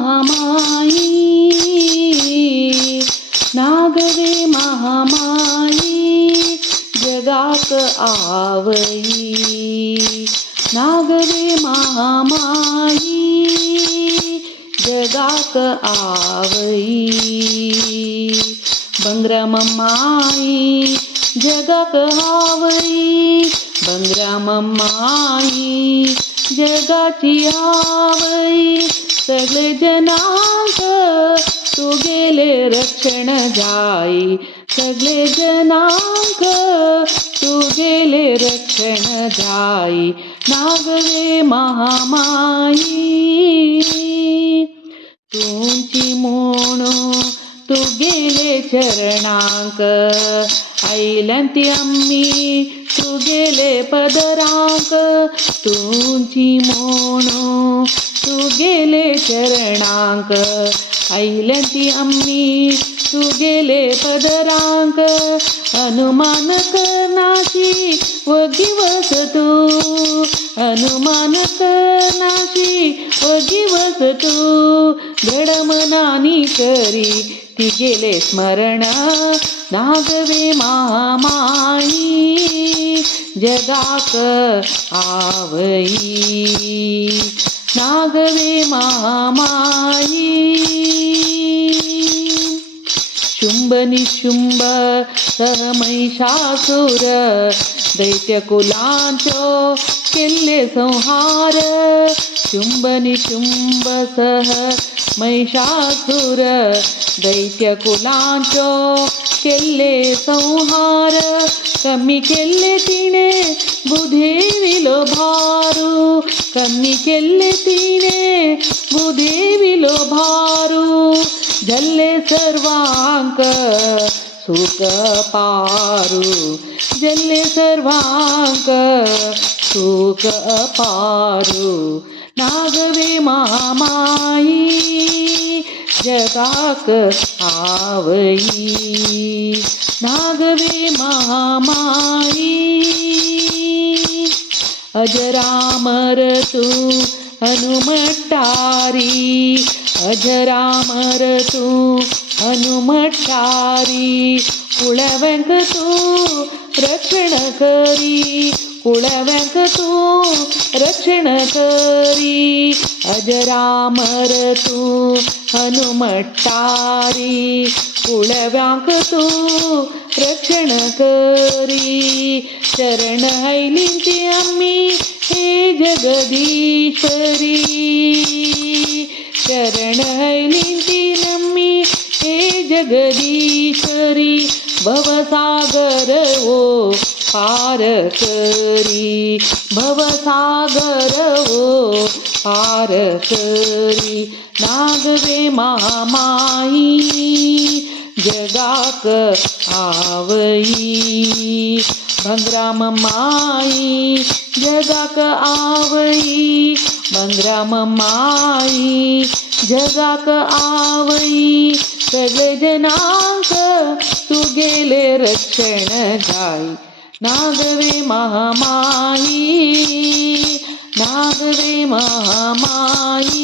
महामाई, नागवे महामाई जगात आवई, नागवे महामाई जगात आवई. बंगराम माई जगाक हावई, बंगराम माई जगाची आवई. सगळे जनांक तू गेले रक्षण जाई, सगळे जनांक तू गेले रक्षण जाई. नागवे महामाई तुमची म्हणू तू गेले चरणांक, आईलंती आम्ही तू गेले पदरांक. तुमची म्हणू तू गेले चरणांक, आईलंती आम्ही तू गेले पदरांक. अनुमान करनाशी वगिवस तू, अनुमान करनाशी वगिवस तू. घडमनानी करी ती गेले स्मरण, नागवे महामाई जगाक आवई, नागवे महामाई. शुंभ निशुंभ सह महिषासुर, दैत्यकुलांचो केले संहार. शुंभ निशुंभ सह महिषासुर, दैत्यकुलांचो केले संहार. कमी केले तिने भूदेवीलो भारू, कमी केले तिने भूदेवीलो भारू. जल्ले सर्वांक सुख पारू, जल्ले सर्वांक सुख पारू. नागवे महामाई जगाक आवई, नागवे महामाई. अजरामर तू हनुमट्टारी, अजरामर तू हनुमट्टारी. कुळव्यांक तू रक्षण करी, कुळव्यांक तू रक्षण करी. अजरामर तू हनुमट्टारी, कुळव्यांक तू रक्षण करी. शरण हैलिंची आम्ही हे जगदीश्वरी, शरण हैलिंची आम्ही हे जगदीश्वरी. भवसागर ओ पार करी, भवसागर ओ पार करी. नागवे महामाई जगाक आवई, बंगराम माई जगाक आवई, बंगराम माई जगाक आवई. सगळे जनांक तू गेले रक्षण जाई, नागवे महामाई, नागवे महामाई.